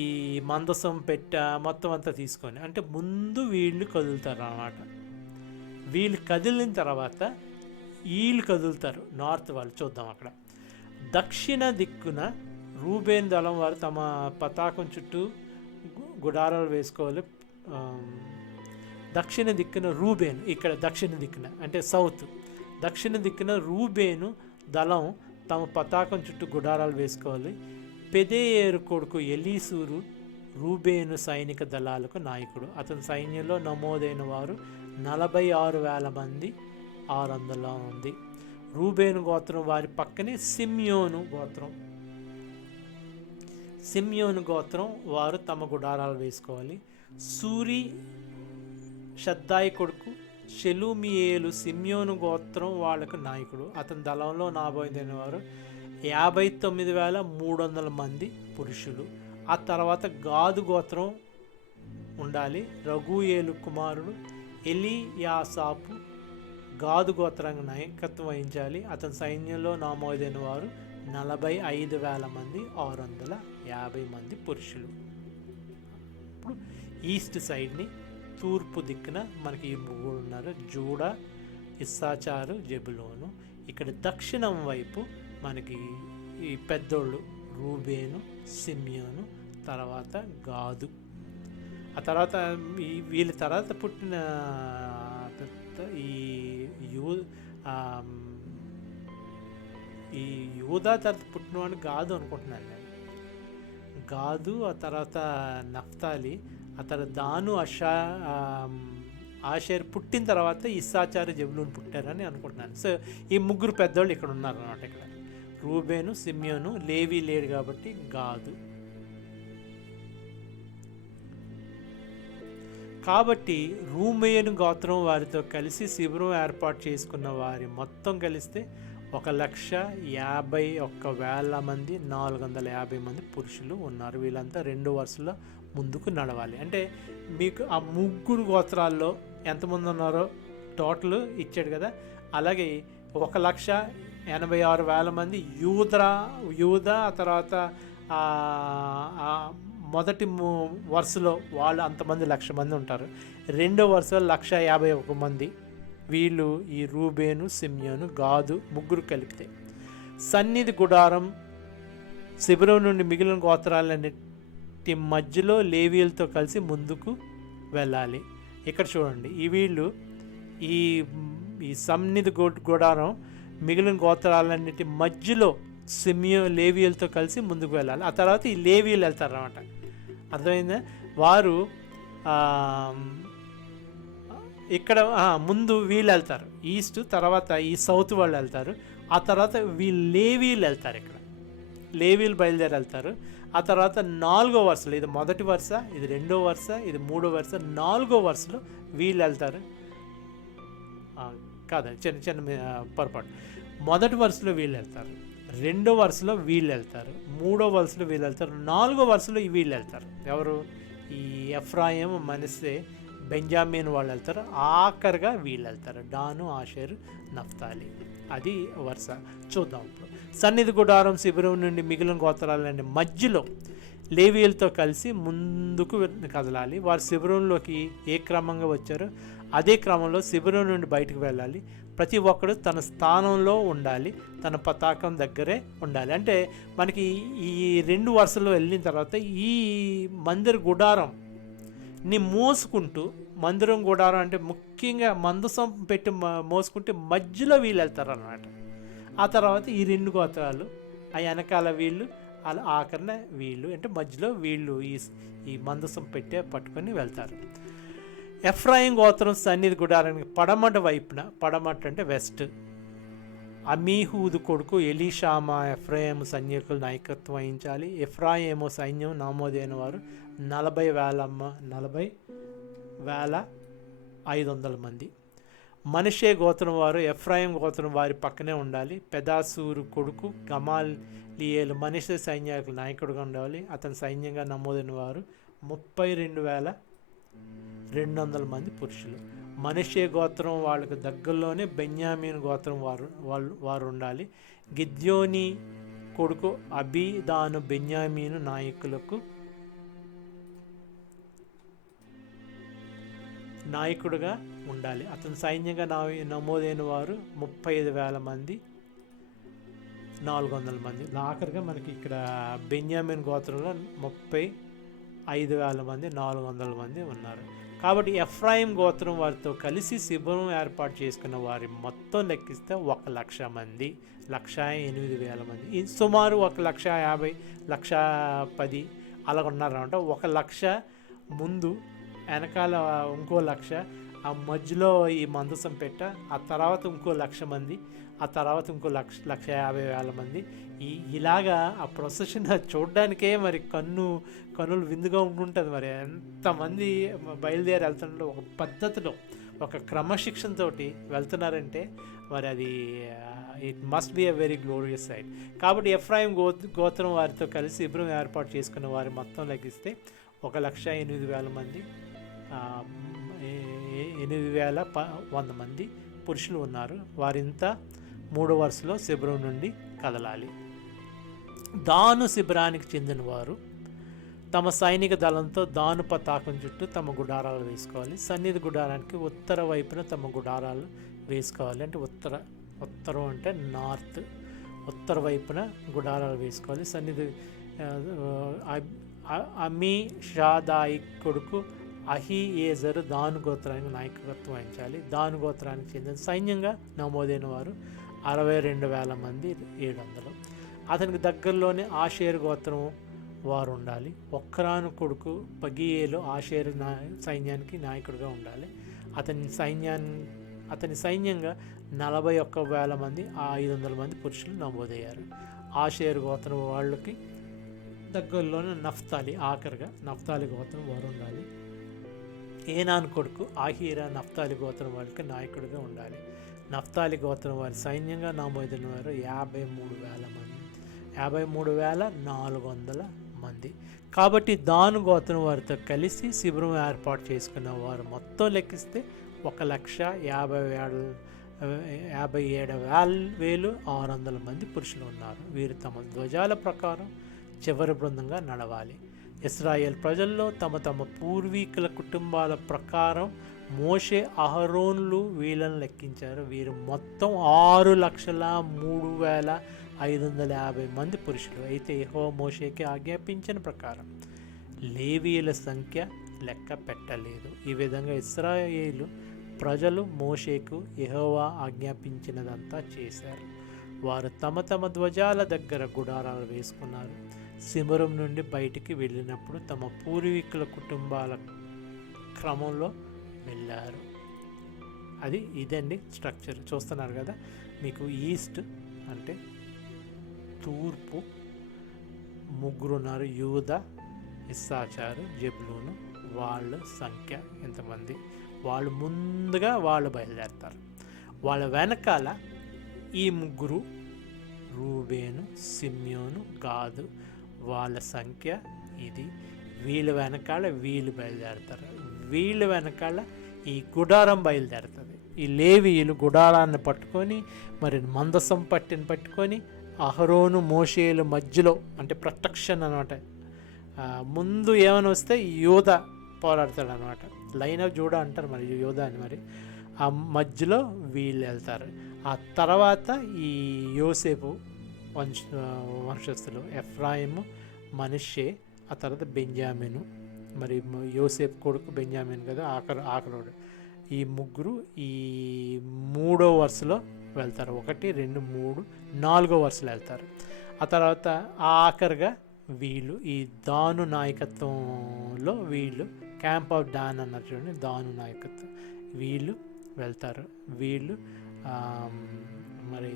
ఈ మందసం పెట్ట మొత్తం అంతా తీసుకొని, అంటే ముందు వీళ్ళు కదులుతారు అన్నమాట. వీళ్ళు కదిలిన తర్వాత వీళ్ళు కదులుతారు నార్త్ వాళ్ళు. చూద్దాం అక్కడ. దక్షిణ దిక్కున రూబేన్ దళం వారు తమ పతాకం చుట్టూ గుడారాలు వేసుకోవాలి. దక్షిణ దిక్కున రూబేను, ఇక్కడ దక్షిణ దిక్కున అంటే సౌత్, దక్షిణ దిక్కున రూబేను దళం తమ పతాకం చుట్టూ గుడారాలు వేసుకోవాలి. పెదేయేరు కొడుకు ఎలీసూరు రూబేను సైనిక దళాలకు నాయకుడు. అతని సైన్యంలో నమోదైన వారు 46,000 మంది, 600 మంది. రూబేను గోత్రం వారి పక్కనే సిమ్యోను గోత్రం వారు తమ గుడారాలు వేసుకోవాలి. సూరి షద్దాయి కొడుకు షెలుమియేలు సిమ్యోను గోత్రం వాళ్ళకు నాయకుడు. అతని దళంలో నాబోయిన వారు 59,300 మంది పురుషులు. ఆ తర్వాత గాదు గోత్రం ఉండాలి. రఘుయేలు కుమారుడు ఎలీయాసాపు గాదు గోత్రానికి నాయకత్వం వహించాలి. అతని సైన్యంలో నామోదైన వారు 45,000 మంది, 650 మంది పురుషులు. ఇప్పుడు ఈస్ట్ సైడ్ని తూర్పు దిక్కున మనకి ఈ ముగ్గురు ఉన్నారు, జూడా, ఇస్సాచారు, జెబులోను. ఇక్కడ దక్షిణం వైపు మనకి ఈ పెద్దోళ్ళు రూబేను, సిమ్యోను, తర్వాత గాదు. ఆ తర్వాత వీళ్ళ తర్వాత పుట్టిన ఈ యూదా తర్వాత పుట్టినవాడు గాదు అనుకుంటున్నాను నేను. గాదు, ఆ తర్వాత నఫ్తాలి, ఆ తర్వాత దాను, ఆషేర్ పుట్టిన తర్వాత ఇస్సాచారు, జెబులూన్ పుట్టారని అనుకుంటున్నాను. సో ఈ ముగ్గురు పెద్దోళ్ళు ఇక్కడ ఉన్నారు అన్నమాట. ఇక్కడ రూబేను, సిమ్యోను, లేవి లేడు కాబట్టి గాదు. కాబట్టి రూబేను గోత్రం వారితో కలిసి శిబిరం ఏర్పాటు చేసుకున్న వారి మొత్తం కలిస్తే 1,51,000 మంది, 450 మంది పురుషులు ఉన్నారు. వీళ్ళంతా 2 వరుసలో ముందుకు నడవాలి. అంటే మీకు ఆ ముగ్గురు గోత్రాల్లో ఎంతమంది ఉన్నారో టోటల్ ఇచ్చాడు కదా. అలాగే 1,86,000 మంది యూదా, ఆ తర్వాత మొదటి వరుసలో వాళ్ళు అంతమంది 1,00,000 మంది ఉంటారు. రెండో వరుసలో 1,51,000 మంది. వీళ్ళు ఈ రూబేను, సిమ్యోను, గాదు ముగ్గురు కలిపితే. సన్నిధి గుడారం శిబిరం నుండి మిగిలిన గోత్రాలన్నిటి మధ్యలో లేవీయులతో కలిసి ముందుకు వెళ్ళాలి. ఇక్కడ చూడండి, ఈ వీళ్ళు ఈ సన్నిధి గుడారం మిగిలిన గోత్రాలన్నిటి మధ్యలో లేవీయులతో కలిసి ముందుకు వెళ్ళాలి. ఆ తర్వాత ఈ లేవీయులు వెళ్తారు అన్నమాట. అర్థమైందా? వారు ఇక్కడ ముందు వీళ్ళు వెళ్తారు ఈస్ట్, తర్వాత ఈ సౌత్ వాళ్ళు వెళ్తారు. ఆ తర్వాత వీళ్ళు లేవీలు వెళ్తారు. ఇక్కడ లేవీలు బయలుదేరి వెళ్తారు. ఆ తర్వాత 4వ వరుసలో, ఇది మొదటి వరుస, ఇది 2వ వరుస, ఇది 3వ వరుస, 4వ వరుసలో వీళ్ళు వెళ్తారు. కాదండి, చిన్న పొరపాటు. మొదటి వరుసలో వీళ్ళు వెళ్తారు, 2వ వరుసలో వీళ్ళు వెళ్తారు, 3వ వరుసలో వీళ్ళు వెళ్తారు, 4వ వరుసలో వీళ్ళు వెళ్తారు. ఎవరు? ఈ ఎఫ్రాయిము, మనస్సే, బెంజామిన్ వాళ్ళు వెళ్తారు. ఆఖరిగా వీళ్ళు వెళ్తారు, డాను, ఆషేరు, నఫ్తాలి. అది వరుస. చూద్దాం ఇప్పుడు. సన్నిధి గుడారం శిబిరం నుండి మిగిలిన గోత్రాలన్నీ మధ్యలో లేవీయులతో కలిసి ముందుకు కదలాలి. వారు శిబిరంలోకి ఏ క్రమంగా వచ్చారో అదే క్రమంలో శిబిరం నుండి బయటకు వెళ్ళాలి. ప్రతి ఒక్కరు తన స్థానంలో ఉండాలి, తన పతాకం దగ్గరే ఉండాలి. అంటే మనకి ఈ 2 వరుసలో వెళ్ళిన తర్వాత ఈ మందిర గుడారంని మోసుకుంటూ, మందిరం గుడారం అంటే ముఖ్యంగా మందసం పెట్టి మోసుకుంటే మధ్యలో వీళ్ళు వెళ్తారు అన్నమాట. ఆ తర్వాత ఈ 2 గోత్రాలు, ఆ వెనకాల వీళ్ళు, అలా ఆఖరిన వీళ్ళు, అంటే మధ్యలో వీళ్ళు ఈ మందసం పెట్టే పట్టుకొని వెళ్తారు. ఎఫ్రాయిం గోత్రం సన్నిధి గుడారానికి పడమట వైపున, పడమట అంటే వెస్ట్, అమీహూదు కొడుకు ఎలీషామా ఎఫ్రాయిము సైనికులు నాయకత్వం వహించాలి. ఎఫ్రాయిము సైన్యం నామోదైన వారు 40,000 500 మంది. మనష్షే గోత్రం వారు ఎఫ్రాయిం గోత్రం వారి పక్కనే ఉండాలి. పెదాసూరు కొడుకు గమాలియేలు మనష్షే సైన్యానికి నాయకుడిగా ఉండాలి. అతని సైన్యంగా నమోదైన వారు 32,200 మంది పురుషులు. మనష్షే గోత్రం వాళ్ళకు దగ్గరలోనే బెన్యామీన్ గోత్రం వారు ఉండాలి. గిద్యోని కొడుకు అబీదాను బెన్యామీను నాయకుడుగా ఉండాలి. అతని సైన్యంగా నమోదైన వారు 35,000 మంది 400 మంది. ఆఖరిగా మనకి ఇక్కడ బెన్యామిన్ గోత్రంలో 35,000 మంది 400 మంది ఉన్నారు. కాబట్టి ఎఫ్రాయిం గోత్రం వారితో కలిసి శిబిరం ఏర్పాటు చేసుకున్న వారి మొత్తం లెక్కిస్తే 1,00,000 మంది, 1,08,000 మంది, సుమారు 1,50,000, 1,10,000 అలా ఉన్నారన్నమాట. 1,00,000 ముందు, వెనకాల ఇంకో 1,00,000, ఆ మధ్యలో ఈ మందసం పెట్ట, ఆ తర్వాత ఇంకో 1,00,000 మంది, ఆ తర్వాత ఇంకో 1,50,000 మంది. ఇలాగా ఆ ప్రొసెషన్ చూడడానికే మరి కన్నులు విందుగా ఉంటుంటుంది. మరి ఎంతమంది బయలుదేరి వెళ్తుంటే ఒక పద్ధతిలో, ఒక క్రమశిక్షణతోటి వెళ్తున్నారంటే మరి అది it must be a very glorious sight. కాబట్టి ఎఫ్రాయిం గోత్రం వారితో కలిసి శిబిరం ఏర్పాటు చేసుకున్న వారి మొత్తం లెక్కిస్తే 1,08,000 మంది, 8,100 మంది పురుషులు ఉన్నారు. వారింతా 3వ వరుసలో శిబిరం నుండి కదలాలి. దాను శిబిరానికి చెందిన వారు తమ సైనిక దళంతో దాను పతాకం చుట్టూ తమ గుడారాలు వేసుకోవాలి. సన్నిధి గుడారానికి ఉత్తర వైపున తమ గుడారాలు వేసుకోవాలి. అంటే ఉత్తరం అంటే నార్త్, ఉత్తర వైపున గుడారాలు వేసుకోవాలి. సన్నిధి అమీషాదాయి కొడుకు అహీయేజరు దాను గోత్రానికి నాయకత్వం వహించాలి. దాను గోత్రానికి చెందిన సైన్యంగా నమోదైన వారు 62,000 మంది 700. అతనికి దగ్గరలోనే ఆషేరు గోత్రం వారు ఉండాలి. ఒక్రాను కొడుకు పగియేలు ఆషేరు సైన్యానికి నాయకుడిగా ఉండాలి. అతని సైన్యంగా 41,000 మంది 500 మంది పురుషులు నమోదయ్యారు. ఆషేరు గోత్రం వాళ్ళకి దగ్గరలోనే ఆఖరిగా నఫ్తాలి గోత్రం వారు ఉండాలి. ఏనాను కొడుకు ఆహీరా నఫ్తాలి గోత్రం వాళ్ళకి నాయకుడిగా ఉండాలి. నఫ్తాలి గోత్రం వారి సైన్యంగా నమోదైన వారు 53,400 మంది. కాబట్టి దాను గోత్రం వారితో కలిసి శిబిరం ఏర్పాటు చేసుకున్న వారు మొత్తం లెక్కిస్తే 1,57,600 మంది పురుషులు ఉన్నారు. వీరు తమ ధ్వజాల ప్రకారం చివరి బృందంగా నడవాలి. ఇశ్రాయేల్ ప్రజల్లో తమ పూర్వీకుల కుటుంబాల ప్రకారం మోషే అహరోన్లు వీళ్ళని లెక్కించారు. వీరు మొత్తం 6,03,550 మంది పురుషులు. అయితే యెహోవా మోషేకి ఆజ్ఞాపించిన ప్రకారం లేవీయుల సంఖ్య లెక్క పెట్టలేదు. ఈ విధంగా ఇశ్రాయేలు ప్రజలు మోషేకు యెహోవా ఆజ్ఞాపించినదంతా చేశారు. వారు తమ ధ్వజాల దగ్గర గుడారాలు వేసుకున్నారు. శిబిరం నుండి బయటికి వెళ్ళినప్పుడు తమ పూర్వీకుల కుటుంబాల క్రమంలో వెళ్ళారు. ఇదండి స్ట్రక్చర్. చూస్తున్నారు కదా, మీకు ఈస్ట్ అంటే తూర్పు 3 ఉన్నారు. యూదా, ఇస్సాచారు, జెబులూను. వాళ్ళ సంఖ్య ఎంతమంది? వాళ్ళు ముందుగా బయలుదేరతారు. వాళ్ళ వెనకాల ఈ 3 రూబేను, సిమ్యోను, గాదు. వాళ్ళ సంఖ్య ఇది. వీళ్ళ వెనకాల వీళ్ళు బయలుదేరతారు. వీళ్ళ వెనకాల ఈ గుడారం బయలుదేరుతుంది. ఈ లేవీయులు గుడారాన్ని పట్టుకొని మరి మందసం పట్టుకొని అహరోను మోషేలు మధ్యలో, అంటే ప్రొటెక్షన్ అనమాట. ముందు ఏమైనా వస్తే యోధా పోరాడతాడు అనమాట. లైన్ ఆఫ్ జూడా అంటారు మరి యోధా అని. మరి ఆ మధ్యలో వీళ్ళు వెళ్తారు. ఆ తర్వాత ఈ యోసేపు వంశస్థులు ఎఫ్రాయిము, మనష్షే, ఆ తర్వాత బెన్యామీను. మరి యోసేపు కొడుకు బెన్యామీను కదా ఆఖరోడు. ఈ 3 ఈ 3వ వరుసలో వెళ్తారు. 1, 2, 3, 4వ వరుసలో వెళ్తారు. ఆ తర్వాత ఆఖరిగా వీళ్ళు ఈ దాను నాయకత్వంలో వీళ్ళు క్యాంప్ ఆఫ్ డాన్ అన్నారు చూడండి, దాను నాయకత్వం వీళ్ళు వెళ్తారు. వీళ్ళు మరి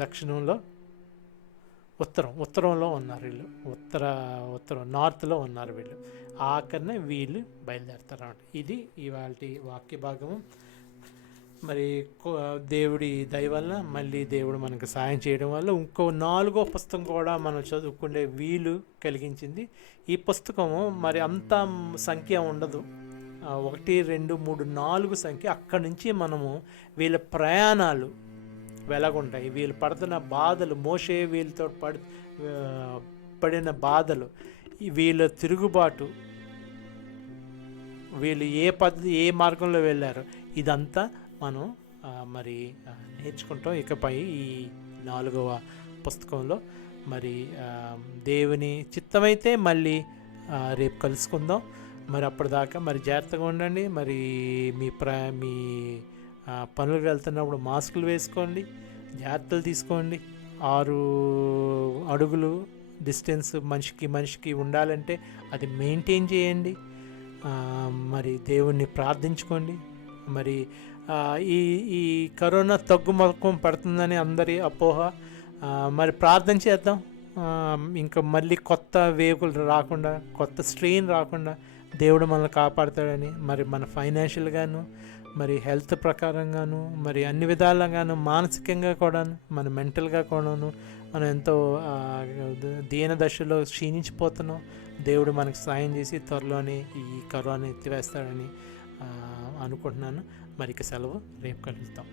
దక్షిణంలో ఉత్తరంలో ఉన్నారు వీళ్ళు, ఉత్తరం నార్త్లో ఉన్నారు వీళ్ళు. ఆఖరినే వీళ్ళు బయలుదేరుతారు అన్నమాట. ఇది ఇవాళ వాక్య భాగము. మరి దేవుడి దయ వల్ల మళ్ళీ దేవుడు మనకు సాయం చేయడం వల్ల ఇంకో 4వ పుస్తకం కూడా మనం చదువుకునే వీలు కలిగించింది. ఈ పుస్తకము మరి అంత సంఖ్య ఉండదు, 1, 2, 3, 4 సంఖ్య. అక్కడి నుంచి మనము వీళ్ళ ప్రయాణాలు వెలగుంటాయి, వీళ్ళు పడుతున్న బాధలు, మోషే వీళ్ళతో పడిన బాధలు, వీళ్ళ తిరుగుబాటు, వీళ్ళు ఏ మార్గంలో వెళ్ళారో ఇదంతా మనం మరి నేర్చుకుంటాం ఇకపై ఈ 4వ పుస్తకంలో. మరి దేవుని చిత్తమైతే మళ్ళీ రేపు కలుసుకుందాం. మరి అప్పటిదాకా మరి జాగ్రత్తగా ఉండండి. మరి మీ పనులకు వెళ్తున్నప్పుడు మాస్కులు వేసుకోండి, జాగ్రత్తలు తీసుకోండి. 6 అడుగులు డిస్టెన్స్ మనిషికి ఉండాలంటే అది మెయింటైన్ చేయండి. మరి దేవుణ్ణి ప్రార్థించుకోండి. మరి ఈ కరోనా తగ్గుముఖం పడుతుందని అందరి అపోహ. మరి ప్రార్థన చేద్దాం, ఇంకా మళ్ళీ కొత్త వేగులు రాకుండా, కొత్త స్ట్రెయిన్ రాకుండా దేవుడు మనల్ని కాపాడుతాడని. మరి మన ఫైనాన్షియల్గాను, మరి హెల్త్ ప్రకారంగాను, మరి అన్ని విధాలుగాను, మానసికంగా కూడాను, మన మెంటల్గా కూడాను మనం ఎంతో దీన దశలో క్షీణించిపోతున్నాం. దేవుడు మనకు సాయం చేసి త్వరలోనే ఈ కరోనా ఎత్తివేస్తాడని అనుకుంటున్నాను. మరి ఇక సెలవు, రేపు కలుద్దాం.